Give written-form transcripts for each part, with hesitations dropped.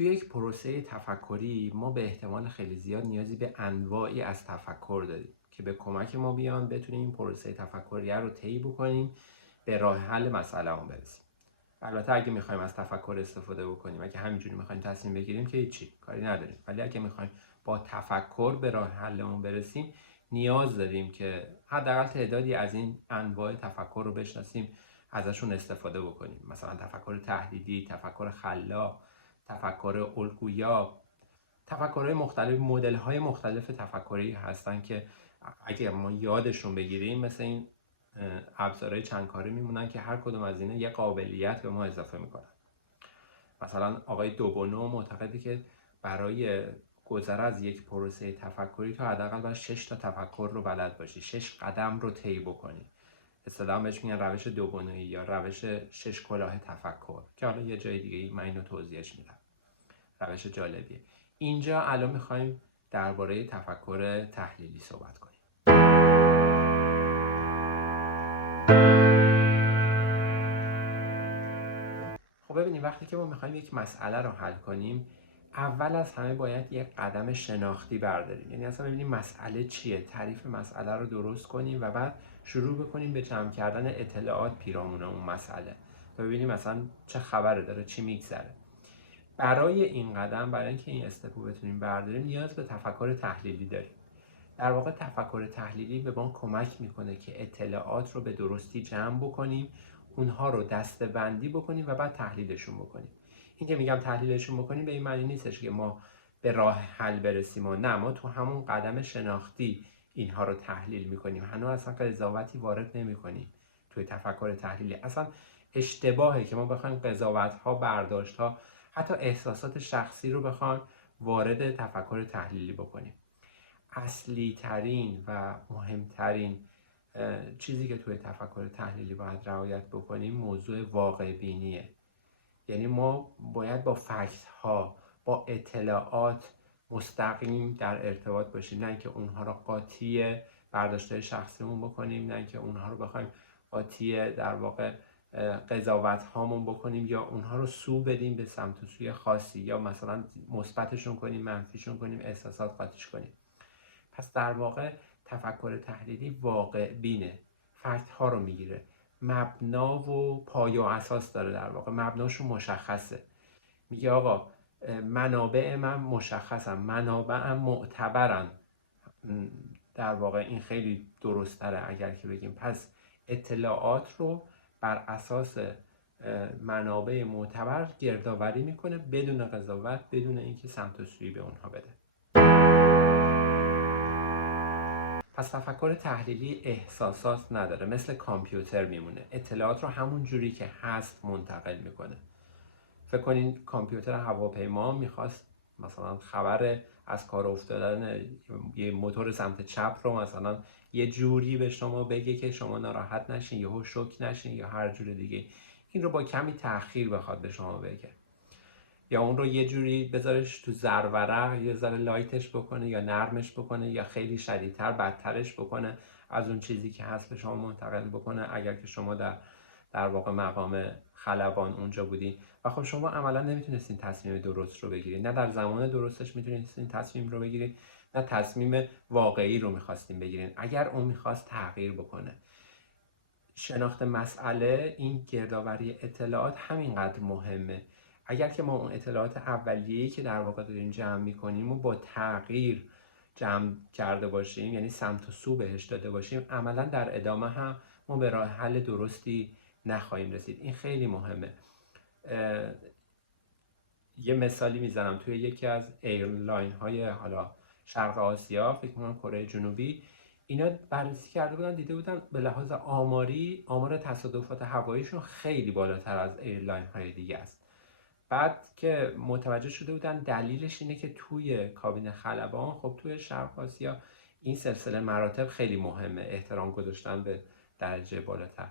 توی یک پروسه تفکری ما به احتمال خیلی زیاد نیازی به انواعی از تفکر داریم که به کمک ما بیان بتونیم این پروسه تفکری رو طی بکنیم، به راه حل مسئله‌مون برسیم. البته اگه میخوایم از تفکر استفاده بکنیم، اگه همینجوری میخوایم تصمیم بگیریم که هیچی کاری نداریم، ولی اگه میخوایم با تفکر به راه حلمون برسیم، نیاز داریم که حداقل تعدادی از این انواع تفکر رو بشناسیم، ازشون استفاده بکنیم. مثلا تفکر تحلیلی، تفکر خلاق، تفکر الگویا، تفکرهای مختلف، مدل‌های مختلف تفکری هستن که اگه ما یادشون بگیریم، مثل این ابزارهای چندکاره میمونن که هر کدوم از اینا یه قابلیت به ما اضافه میکنن. مثلا آقای دوبونو معتقده که برای گذر از یک پروسه تفکری تو حداقل باید 6 تا تفکر رو بلد باشی، 6 قدم رو طی بکنی. اصطلاحاً بهش میگن روش دوبونویی یا روش 6 کلاه تفکر، که حالا یه جای دیگه من اینو توضیحش میدم. روش جالبیه. اینجا الان میخوایم درباره تفکر تحلیلی صحبت کنیم. خب ببینیم، وقتی که ما میخوایم یک مسئله رو حل کنیم، اول از همه باید یک قدم شناختی برداریم. یعنی اصلا ببینیم مسئله چیه، تعریف مسئله رو درست کنیم و بعد شروع بکنیم به جمع کردن اطلاعات پیرامون اون مسئله و ببینیم مثلا چه خبره، داره چی میگذره. برای این قدم، برای اینکه این استپو بتونیم برداریم، نیاز به تفکر تحلیلی داریم. در واقع تفکر تحلیلی به ما کمک میکنه که اطلاعات رو به درستی جمع بکنیم، اونها رو دسته‌بندی بکنیم و بعد تحلیلشون بکنیم. این که میگم تحلیلشون بکنیم به این معنی نیستش که ما به راه حل برسیم و نه، ما تو همون قدم شناختی اینها رو تحلیل میکنیم، هنوز اصلا قضاوتی وارد نمیکنیم. توی تفکر تحلیلی اصلا اشتباهه که ما بخوایم قضاوت‌ها، برداشت‌ها، حتی احساسات شخصی رو بخوایم وارد تفکر تحلیلی بکنیم. اصلی ترین و مهمترین چیزی که توی تفکر تحلیلی باید رعایت بکنیم موضوع واقع بینیه. یعنی ما باید با فکت ها، با اطلاعات مستقیم در ارتباط باشیم، نه اینکه اونها رو قاطی برداشت‌های شخصیمون بکنیم، نه اینکه اونها رو بخوایم قاطی در واقع قضاوت هامون بکنیم یا اونها رو سو بدیم به سمت و سوی خاصی، یا مثلا مثبتشون کنیم، منفیشون کنیم، احساسات قاطیش کنیم. پس در واقع تفکر تحلیلی واقع بینه، فکت ها رو میگیره، مبنا و پایه و اساس داره. در واقع مبناشون مشخصه. میگه آقا منابع من مشخصن، منابعم معتبرن. در واقع این خیلی درست تره اگر که بگیم پس اطلاعات رو بر اساس منابع معتبر گردآوری میکنه، بدون قضاوت، بدون اینکه سمت و سویی به اونها بده. پس تفکر تحلیلی احساسات نداره، مثل کامپیوتر میمونه، اطلاعات رو همون جوری که هست منتقل میکنه. فکر کنین کامپیوتر هواپیما میخواست مثلا خبر از کار افتادن یه موتور سمت چپ رو مثلا یه جوری به شما بگه که شما ناراحت نشین، یهو شوک نشین یا هر جور دیگه. این رو با کمی تأخیر بخواد به شما بگه، یا اون رو یه جوری بذارش تو زرورق، یه ذره لایتش بکنه یا نرمش بکنه یا خیلی شدیدتر بدترش بکنه از اون چیزی که هست به شما منتقل بکنه، اگر که شما در واقع مقام خلبان اونجا بودین. و خب شما عملا نمیتونستین تصمیم درست رو بگیرید، نه در زمان درستش میتونستین تصمیم رو بگیرید، نه تصمیم واقعی رو میخواستین بگیرید اگر اون میخواست تغییر بکنه. شناخت مسئله، این گردآوری اطلاعات همینقدر مهمه. اگر که ما اون اطلاعات اولیه‌ای که در واقع داریم جمع می‌کنیم و با تغییر جمع کرده باشیم، یعنی سمت و سو بهش داده باشیم، عملا در ادامه هم ما به راه حل درستی نخواهیم رسید. این خیلی مهمه. یه مثالی میزنم. توی یکی از ایرلاین های حالا شرق آسیا، فکر کنم کره جنوبی، اینا بررسی کرده بودن، دیده بودن به لحاظ آماری آمار تصادفات هواییشون خیلی بالاتر از ایرلاین های دیگه است. بعد که متوجه شده بودن دلیلش اینه که توی کابین خلبان، خب توی شرق آسیا این سلسله مراتب خیلی مهمه، احترام گذاشتن به درجه بالاتر.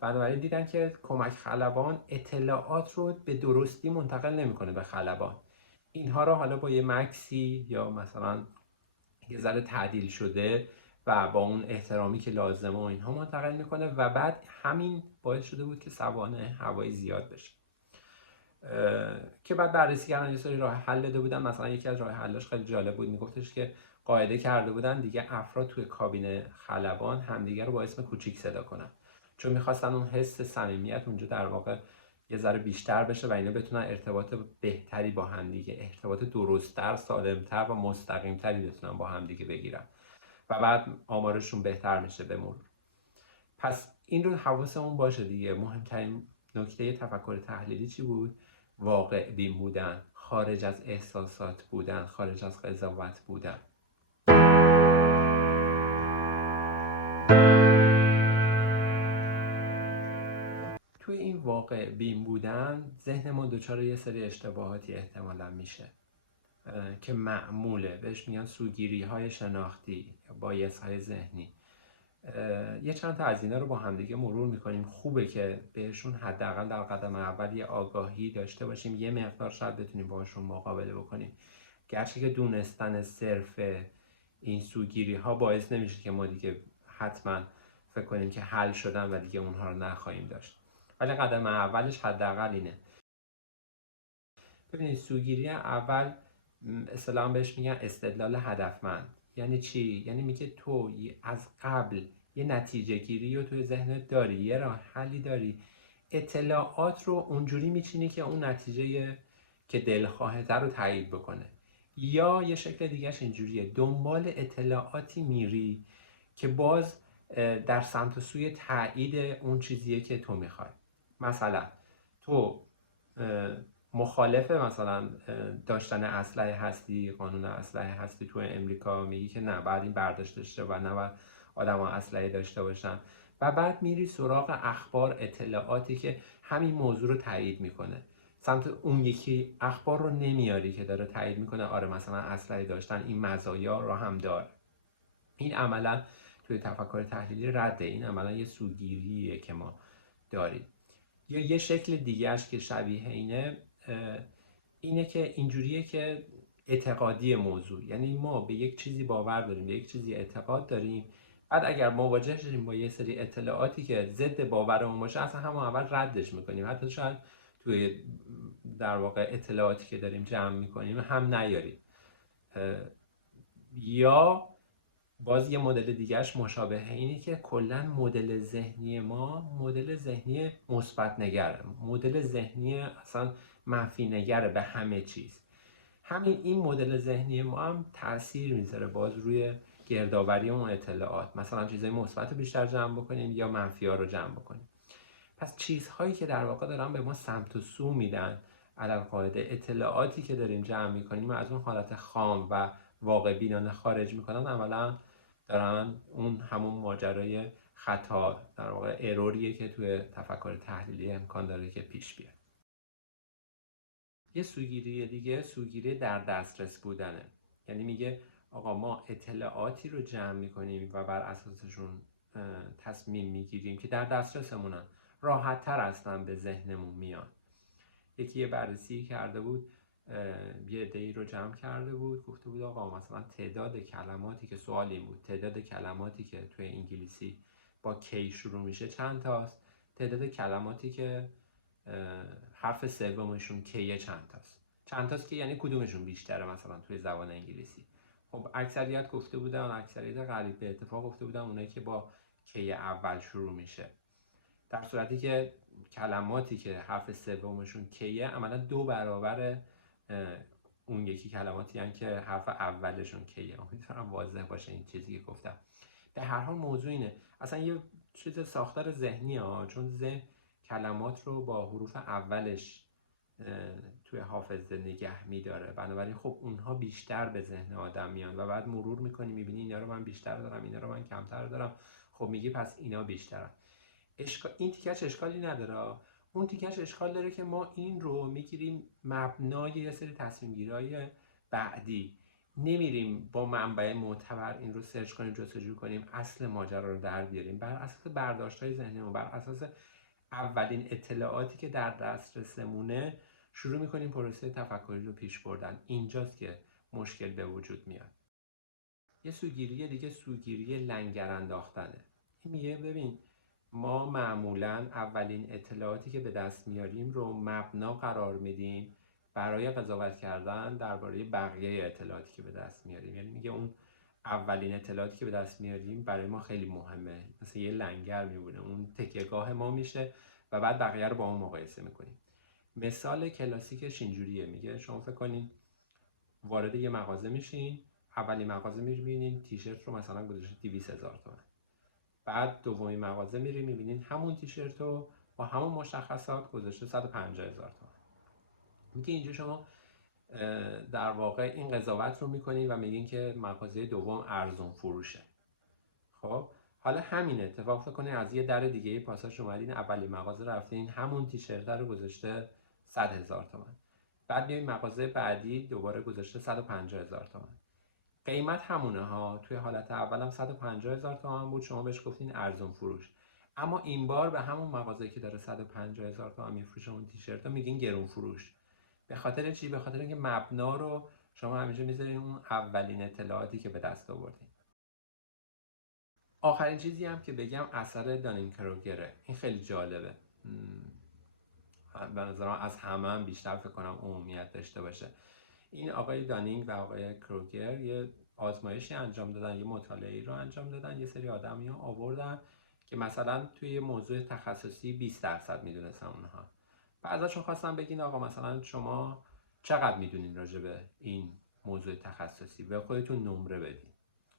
بنابراین دیدن که کمک خلبان اطلاعات رو به درستی منتقل نمیکنه به خلبان. اینها رو حالا با یه مکسی یا مثلا یه ذره تعدیل شده و با اون احترامی که لازمه و اینها منتقل میکنه و بعد همین باعث شده بود که سوانح هوایی زیاد بشه. که بعد بررسی کردن یه سری راه حل داده بودن. مثلا یکی از راه حلاش خیلی جالب بود، میگفتش که قاعده کرده بودن دیگه افراد توی کابین خلبان همدیگه رو با اسم کوچیک صدا کنن، چون میخواستن اون حس صمیمیت اونجا در واقع یه ذره بیشتر بشه و اینا بتونن ارتباط بهتری با همدیگه، ارتباط درست‌تر، سالم‌تر و مستقیم‌تری بتونن با همدیگه بگیرن و بعد آمارشون بهتر میشه به مرور. پس این رو حواسمون باشه دیگه. مهمترین نکته تفکر تحلیلی چی بود؟ واقع بین بودن، خارج از احساسات بودن، خارج از قضاوت بودن. توی این واقع بین بودن ذهنمون دچار یه سری اشتباهاتی احتمالا میشه که معموله، بهش میگن سوگیری های شناختی یا بایس های ذهنی. یه چند تا از اینا رو با همدیگه مرور میکنیم. خوبه که بهشون حداقل در قدم اول یه آگاهی داشته باشیم، یه مقدار شاید بتونیم باهاشون مقابله بکنیم، گرچه که دونستن صرف این سوگیری ها باعث نمیشه که ما دیگه حتما فکر کنیم که حل شدن و دیگه اونها رو نخواهیم داشت، ولی قدم اولش حداقل اینه. ببینید سوگیری اول اصطلاحاً بهش میگن استدلال هدفمند. یعنی چی؟ یعنی میگه تو از قبل یه نتیجه گیری رو توی ذهنت داری، یه راه حلی داری، اطلاعات رو اونجوری میچینی که اون نتیجه که دلخواهته رو تایید بکنه. یا یه شکل دیگهش اینجوریه، دنبال اطلاعاتی میری که باز در سمت و سوی تایید اون چیزیه که تو میخوای. مثلا تو مخالف مثلا داشتن اسلحه هستی، قانون اسلحه هستی تو امریکا، میگی که نه بعد این برداشت داشته و نه بعد آدما اسلحه داشته باشن، و بعد میری سراغ اخبار، اطلاعاتی که همین موضوع رو تایید میکنه. سمت اون یکی اخبار رو نمیاری که داره تایید میکنه آره مثلا اسلحه داشتن این مزایا رو هم داره. این عملا توی تفکر تحلیلی رده، این عملا یه سوگیریه که ما داریم. یا یه شکل دیگهش که شبیه اینه که اینجوریه که اعتقادی موضوع، یعنی ما به یک چیزی باور داریم، به یک چیزی اعتقاد داریم، بعد اگر مواجه شدیم با یه سری اطلاعاتی که ضد باورمون باشه اصلا همون اول ردش میکنیم، حتی شاید توی در واقع اطلاعاتی که داریم جمع میکنیم هم نیاریم. یا باز یه مدل دیگهش مشابه اینه که کلا مدل ذهنی ما مدل ذهنی مثبت نگره، مدل ذهنی اصلا منفی نگره به همه چیز. همین این مدل ذهنی ما هم تاثیر میذاره باز روی گردآوری اون اطلاعات، مثلا چیزای مثبت بیشتر جمع بکنیم یا منفی ها رو جمع بکنیم. پس چیزهایی که در واقع دارن به ما سمت و سو میدن، علی‌القاعده اطلاعاتی که داریم جمع میکنیم از اون حالت خام و واقع بینانه خارج میکنن، اولا دارن اون همون ماجرای خطا در واقع اروریه که توی تفکر تحلیلی امکان داره که پیش بیاد. یه سوگیری دیگه سوگیری در دسترس بودنه، یعنی میگه آقا ما اطلاعاتی رو جمع میکنیم و بر اساسشون تصمیم میگیریم که در دسترسمونن، راحت تر هستن به ذهنمون میان. یکی یه بررسی کرده بود، یه عده‌ای رو جمع کرده بود، گفته بود آقا مثلا تعداد کلماتی که، سوال این بود تعداد کلماتی که توی انگلیسی با کی شروع میشه چند تاست، تعداد کلماتی که حرف سومشون کیه چند تاست که یعنی کدومشون بیشتره مثلا توی زبان انگلیسی. خب اکثریت گفته بودن، اکثریت قریب به اتفاق گفته بودن اونایی که با کی اول شروع میشه، در صورتی که کلماتی که حرف سومشون کیه عملا 2 برابر اون یکی کلماتی هستن که حرف اولشون کیه. امیدوارم واضح باشه این چیزی که گفتم. به هر حال موضوع اینه، اصلا یه چیز ساختار ذهنی ها، چون ذهن کلمات رو با حروف اولش توی حافظه نگه میداره، بنابراین خب اونها بیشتر به ذهن آدم میان و بعد مرور میکنی میبینی اینا رو من بیشتر دارم، اینا رو من کمتر دارم، خب میگی پس اینا بیشترن. این تیکش اشکالی نداره، اون تیکش اشکال داره که ما این رو میگیریم مبنای یه سری تصمیم گیری‌های بعدی، نمیریم با منبع معتبر این رو سرچ کنیم، جستجو کنیم، اصل ماجرا رو در بیاریم، بر اساس برداشت‌های ذهنیمون، بر اساس اولین اطلاعاتی که در دسترسمونه شروع میکنیم پروسه تفکری رو پیش بردن. اینجاست که مشکل به وجود میاد. یه سوگیری دیگه سوگیری لنگر انداختنه. این میگه ببین ما معمولا اولین اطلاعاتی که به دست میاریم رو مبنا قرار میدیم برای قضاوت کردن درباره بقیه اطلاعاتی که به دست میاریم. یعنی میگه اون اولین اطلاعاتی که به دست میاریم برای ما خیلی مهمه، مثل یه لنگر میمونه، اون تکیهگاه ما میشه و بعد بقیه رو با اون مقایسه میکنیم. مثال کلاسیکش اینجوریه، میگه شما فکر کنین وارد یه مغازه میشین، اولی مغازه میبینین تیشرت رو مثلا گذاشته 200,000 تومان، بعد دومی مغازه میرین میبینین همون تیشرت رو با همون مشخصات گذاشته 150,000 تومان. میگه اینجا شما در واقع این قضاوت رو میکنین و میگین که مغازه دوم ارزون فروشه. خب حالا همین اتفاق فکر کنین از یه در دیگه پاساژ اومدین، اولی مغازه رفتین همون تیشرت رو گذاشته 100,000 تومان، بعد میایم مغازه بعدی دوباره گذاشته 150,000 تومان. قیمت همونه ها، توی حالت اولم 150,000 تومان بود، شما بهش گفتین ارزون فروش، اما این بار به همون مغازه‌ای که داره 150,000 تومان میفروشه اون تیشرت رو میگین گرون فروش. به خاطر چی؟ به خاطر اینکه مبنا رو شما همیشه میذارین اون اولین اطلاعاتی که به دست آوردین. آخرین چیزی هم که بگم اثر دانینگ کروگره. این خیلی جالبه، به نظرم از همه هم بیشتر فکر کنم عمومیت داشته باشه. این آقای دانینگ و آقای کروگر یه آزمایشی انجام دادن، یه مطالعه‌ای رو انجام دادن، یه سری آدمی رو آوردن که مثلا توی یه موضوع تخصصی 20% میدونستن اونها، و ازشون خواستن بگین آقا مثلا شما چقدر میدونین راجع به این موضوع تخصصی، به خودتون نمره بدین.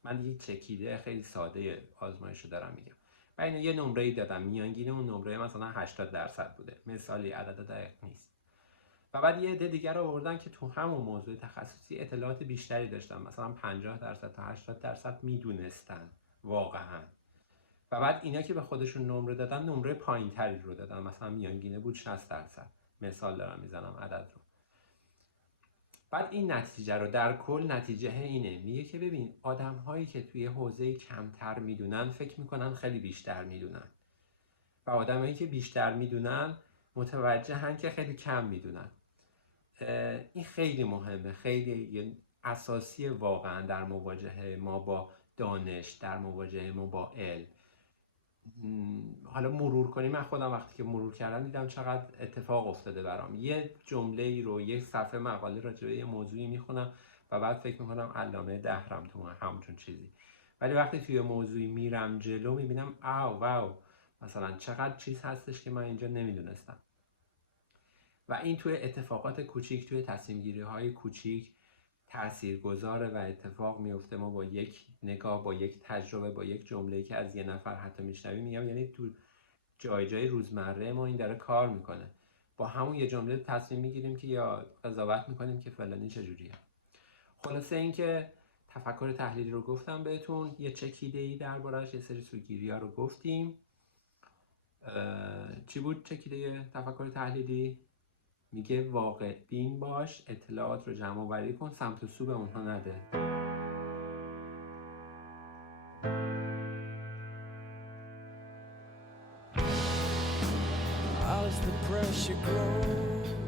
من یه چکیده خیلی ساده آزمایش رو دارم میگم و اینو یه نمره‌ای دادم، میانگین اون نمره مثلا 80% بوده، مثالی، عدد دقیق نیست. و بعد یه عده دیگر رو آوردن که تو همون موضوع تخصصی اطلاعات بیشتری داشتن، مثلا 50% تا 80% میدونستن واقعا، و بعد اینا که به خودشون نمره دادن نمره پایینتری رو دادن، مثلا میانگینه بود 60%، مثال دارم میزنم عدد رو. بعد این نتیجه رو در کل نتیجه اینه، میگه که ببین آدم هایی که توی حوزه کمتر میدونن فکر میکنن خیلی بیشتر میدونن، و آدم هایی که بیشتر میدونن متوجهن که خیلی کم میدونن. این خیلی مهمه، خیلی اساسی واقعا در مواجهه ما با دانش، در مواجهه ما با علم. حالا مرور کنیم، من خودم وقتی که مرور کردم دیدم چقدر اتفاق افتاده برام. یه جمله‌ای رو، یک صفحه مقاله راجع به یه موضوعی میخونم و بعد فکر میکنم علامه دهرم تو همچون چیزی، ولی وقتی توی موضوعی میرم جلو میبینم واو، مثلا چقدر چیز هستش که من اینجا نمیدونستم. و این توی اتفاقات کوچیک، توی تصمیم گیری های کوچیک تاثیرگذاره و اتفاق میفته. ما با یک نگاه، با یک تجربه، با یک جمله‌ای که از یه نفر حتی میشنویم، میگم یعنی تو جای روزمره ما این داره کار میکنه. با همون یه جمله تصمیم میگیریم که یا قضاوت میکنیم که فلانی چجوریه. خلاصه این که تفکر تحلیلی رو گفتم بهتون، یه چکیده‌ای درباره‌اش، یه سری سوگیری‌ها رو گفتیم. چی بود چکیده تفکر تحلیلی؟ میگه واقع بین باش، اطلاعات رو جمع آوری کن، سمت و سو به اونها نده. As the pressure grows